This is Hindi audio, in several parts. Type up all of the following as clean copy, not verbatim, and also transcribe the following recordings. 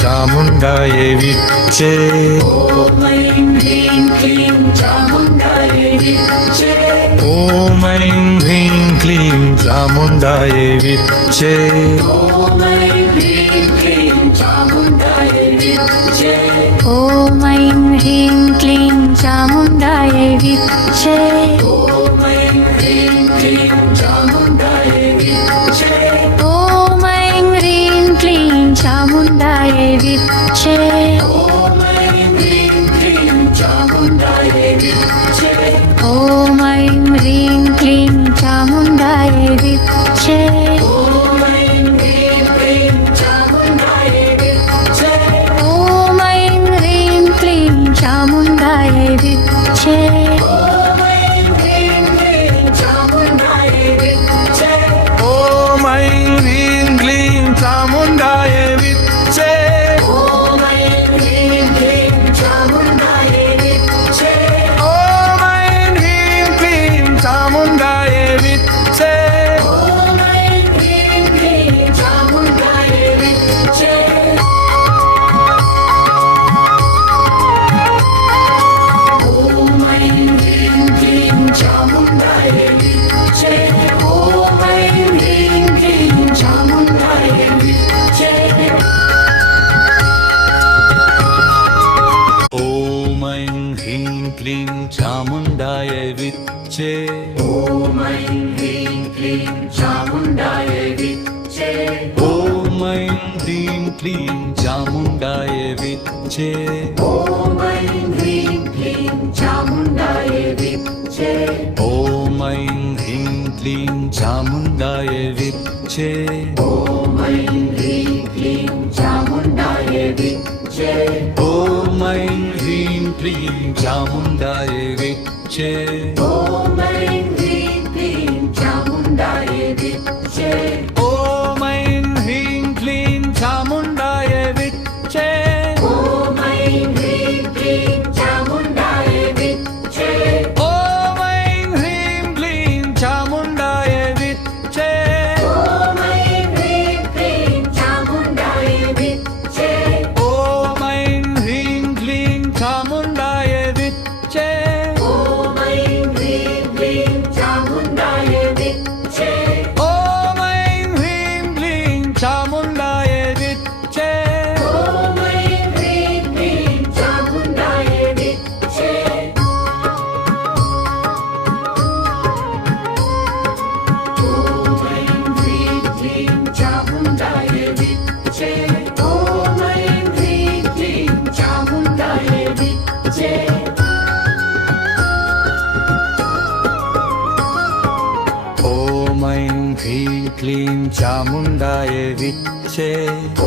చాముండాయ విచ్చే ॐ ऐं ह्रीं क्लीं चामुण्डाय विच्चे ఓం ఐం హ్రీం క్లీం చాముండాయ విచ్చే ॐ ऐं ह्रीं क्लीं चामुण्डाय विच्चे ॐ ऐं ह्रीं क्लीं चामुण्डाय विच्चे ॐ ऐं ह्रीं क्लीं चामुण्डाय विच्चे ॐ ऐं ह्रीं क्लीं चामुण्डाय विच्चे ॐ ऐं ह्रीं क्लीं चामुण्डाय विच्चे ॐ ऐं ह्रीं क्लीं चामुण्डाय विच्चे ॐ ऐं ह्रीं क्लीं चामुण्डाय विच्चे ॐ ऐं ह्रीं क्लीं चामुण्डाय विच्चे ॐ ऐं ह्रीं क्लीं चामुण्डाय विच्चे ఓం ఐం హ్రీం క్లీం చాముండాయ విచ్చే ॐ ऐं ह्रीं क्लीं चामुण्डाय विच्चे ఓం ఐం హ్రీం క్లీం చాముండాయ విచ్చే ॐ ऐं ह्रीं क्लीं चामुण्डाय विच्चे ॐ ऐं ह्रीं क्लीं चामुण्डाय विच्चे ॐ ऐं ह्रीं क्लीं चामुण्डाय विच्चे ఓం ఐం హ్రీం క్లీం చాముండాయ విచ్చే ॐ ऐं ह्रीं क्लीं चामुण्डाय विच्चे ఓం ఐం హ్రీం క్లీం చాముండాయ విచ్చే ॐ ऐं ह्रीं क्लीं चामुण्डाय विच्चे ఓం ఐం హ్రీం క్లీం చాముండాయ విచ్చే ॐ ऐं ह्रीं क्लीं चामुण्डाय विच्चे ఓం ఐం హ్రీం క్లీం చాముండాయ విచ్చే ॐ ऐं ह्रीं क्लीं चामुण्डाय विच्चे ఓం ఐం హ్రీం క్లీం చాముండాయ విచ్చే ॐ ऐं ह्रीं क्लीं चामुण्डाय विच्चे ఓం ఐం హ్రీం క్లీం చాముండాయ విచ్చే ॐ ऐं ह्रीं क्लीं चामुण्डाय विच्चे ఓం ఐం హ్రీం క్లీం చాముండాయ విచ్చే ॐ ऐं ह्रीं क्लीं चामुण्डाय विच्चे ఓం ఐం హ్రీం క్లీం చాముండాయ విచ్చే ॐ ऐं ह्रीं क्लीं चामुण्डाय विच्चे ॐ ऐं ह्रीं क्लीं चामुण्डाय विच्चे ॐ ऐं ह्रीं क्लीं चामुण्डाय विच्चे ఓం ఐం హ్రీం క్లీం చాముండాయ విచ్చే ॐ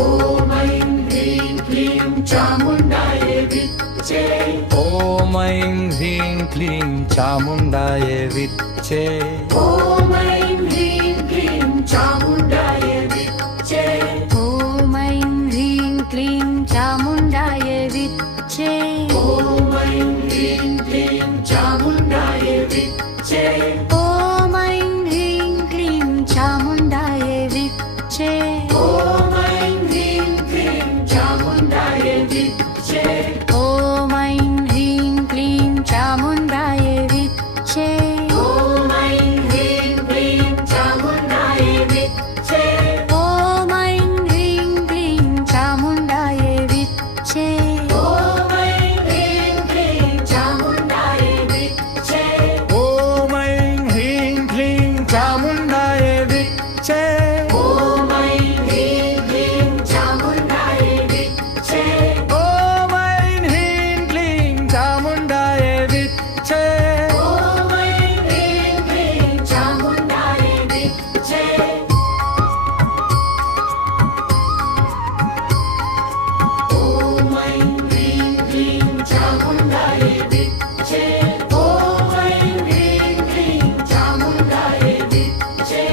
ऐं ह्रीं क्लीं चामुण्डाय विच्चे ఓం ఐం హ్రీం క్లీం చాముण्डाయ విచ్చే ॐ ऐं ह्रीं क्लीं चामुण्डाय विच्चे ॐ ऐं ह्रीं क्लीं चामुण्डाय विच्चे ॐ ऐं ह्रीं क्लीं चामुण्डाय विच्चे ॐ ऐं ह्रीं क्लीं चामुण्डाय विच्चे ॐ ऐं ह्रीं क्लीं चामुण्डाय विच्चे ॐ ऐं ह्रीं क्लीं चामुण्डाय विच्चे ॐ ऐं ह्रीं क्लीं चामुण्डाय विच्चे ॐ ऐं ह्रीं क्लीं चामुण्डाय विच्चे ॐ ऐं ह्रीं क्लीं चामुण्डाय विच्चे ఓం ఐం హ్రీం క్లీం చాముండాయ విచ్చే ॐ ऐं ह्रीं क्लीं चामुण्डाय विच्चे ఓం ఐం హ్రీం క్లీం చాముండాయ విచ్చే ॐ ऐं ह्रीं क्लीं चामुण्डाय विच्चे ॐ ऐं ह्रीं क्लीं चामुण्डाय विच्चे ॐ ऐं ह्रीं क्लीं चामुण्डाय विच्चे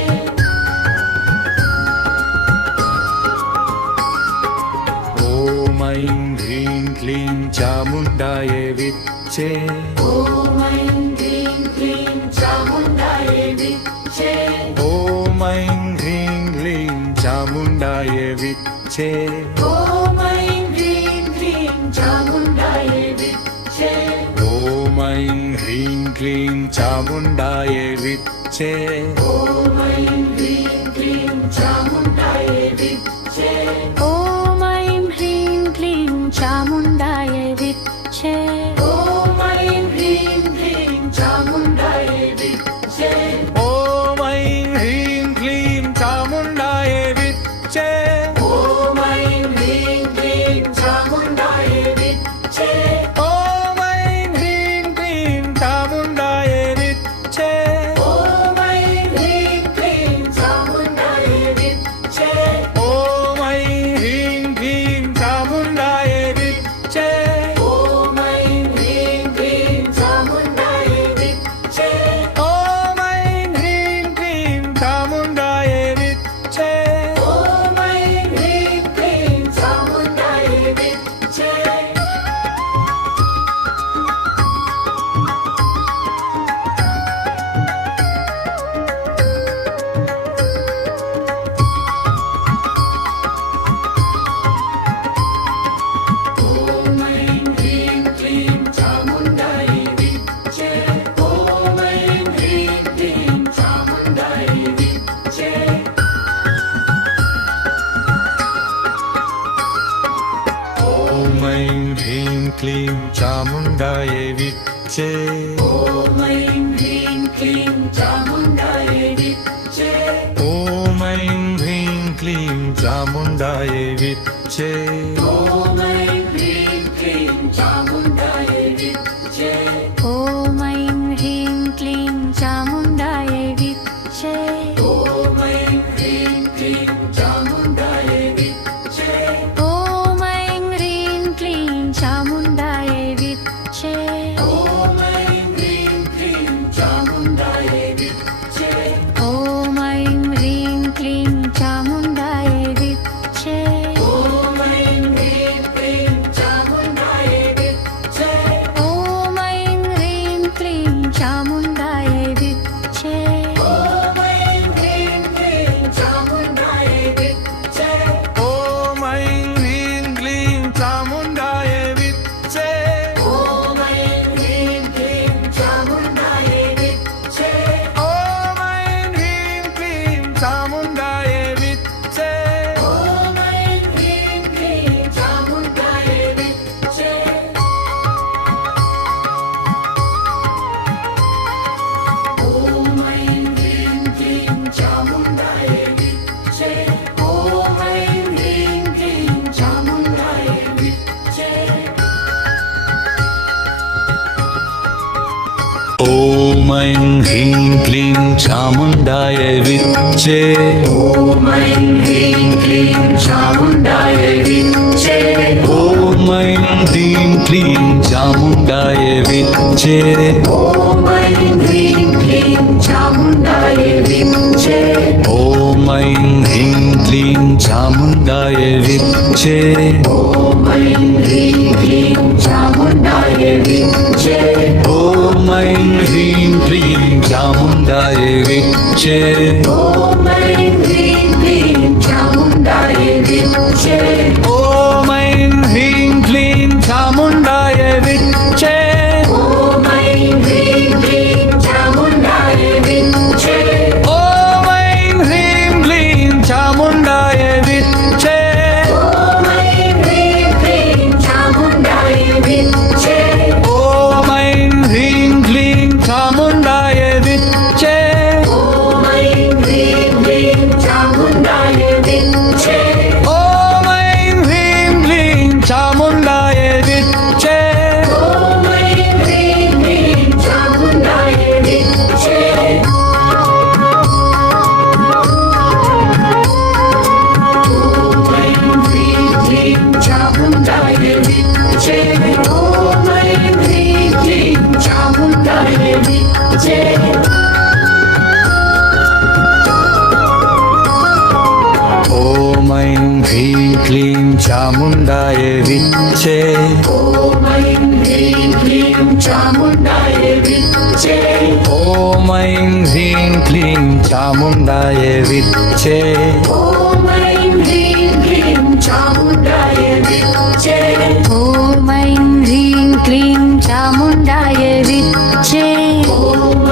ఓం ఐం హ్రీం క్లీం చాముండాయ విచ్చే ॐ ऐं ह्रीं क्लीं चामुण्डाय विच्चे ఓం ఐం హ్రీం క్లీం చాముండాయ విచ్చే ॐ ऐं చాముండాయ విచ్చే ॐ ऐं ह्रीं क्लीं चामुण्डाय विद्ये ॐ ऐं ह्रीं क्लीं चामुण्डाय विच्चे ॐ ऐं ह्रीं क्लीं चामुण्डाय विद्ये ఓం ఐం హ్రీం క్లీం చాముండాయ విచ్చే ॐ ऐं ह्रीं क्लीं चामुण्डाय विद्ये ఓం ఐం హ్రీం క్లీం చాముండాయ విచ్చే ॐ ऐं ह्रीं क्लीं चामुण्डाय विद्ये ఓం ఐం హ్రీం క్లీం చాముండాయ విచ్చే ॐ ऐं ह्रीं क्लीं चामुण्डाय विद्ये ఓం ఐం హ్రీం క్లీం చాముండాయ విచ్చే ॐ ऐं ह्रीं क्लीं चामुण्डाय विद्ये ॐ ऐं ह्रीं क्लीं चामुण्डाय विद्ये ॐ ऐं ह्रीं क्लीं चामुण्डाय विद्ये ఓం ఐం హ్రీం క్లీం చాముండాయ విచ్చే ॐ ऐं ह्रीं क्लीं चामुण्डाय विद्ये ఓం ఐం హ్రీం క్లీం చాముండాయ విచ్చే ॐ ऐं ह्रीं क्लीं चामुण्डाय विद्ये ॐ ऐं ह्रीं क्लीं चामुण्डाय विच्चे ॐ ऐं ह्रीं क्लीं चामुण्डाय विद्ये ॐ ऐं ह्रीं क्लीं चामुण्डाय विच्चे ॐ ऐं ह्रीं क्लीं चामुण्डाय विद्ये ॐ ऐं ह्रीं क्लीं चामुण्डाय विच्चे ॐ ऐं ह्रीं क्लीं चामुण्डाय विद्ये ॐ ऐं ह्रीं क्लीं चामुण्डाय विच्चे ॐ ऐं ह्रीं क्लीं चामुण्डाय विद्ये ఓం ఐం హ్రీం క్లీం చాముండాయ విచ్చే ॐ ऐं ह्रीं क्लीं चामुण्डाय विद्ये ఓం ఐం హ్రీం క్లీం చాముండాయ విచ్చే ॐ ऐं ह्रीं क्लीं चामुण्डाय विद्ये ॐ ऐं ह्रीं क्लीं चामुण्डाय विद्ये ॐ ऐं ह्रीं क्लीं चामुण्डाय विद्ये ఓం ఐం హ్రీం క్లీం చాముండాయ విచ్చే ॐ ऐं ह्रीं क्लीं चामुण्डाय विद्ये ఓం ఐం హ్రీం క్లీం చాముండాయ విచ్చే ॐ ऐं ह्रीं क्लीं चामुण्डाय विद्ये ఓం ఐం హ్రీం క్లీం చాముండాయ విచ్చే ॐ ऐं ह्रीं क्लीं चामुण्डाय विद्ये ఓం ఐం హ్రీం క్లీం చాముండాయ విచ్చే ॐ ऐं ह्रीं क्लीं चामुण्डाय विद्ये ఓం ఐం హ్రీం క్లీం చాముండాయ విచ్చే ॐ ऐं ह्रीं क्लीं चामुण्डाय विद्ये ఓం ఐం హ్రీం క్లీం చాముండాయ విచ్చే ॐ ऐं ह्रीं क्लीं चामुण्डाय विद्ये ఓం ఐం హ్రీం క్లీం చాముండాయ విచ్చే ॐ ऐं ह्रीं क्लीं चामुण्डाय विद्ये ఓం ఐం హ్రీం క్లీం చాముండాయ విచ్చే ॐ ऐं ह्रीं क्लीं चामुण्डाय विद्ये ॐ ऐं ह्रीं क्लीं चामुण्डाय विद्ये ॐ ऐं ह्रीं क्लीं चामुण्डाय विद्ये ఓం ఐం హ్రీం క్లీం చాముండాయ విచ్చే ॐ ऐं ह्रीं क्लीं चामुण्डाय विद्ये ఓం ఐం హ్రీం క్లీం చాముండాయ విచ్చే ॐ ऐं ह्रीं क्लीं चामुण्डाय विद्ये ॐ ऐं ह्रीं क्लीं चामुण्डाय विच्चे ॐ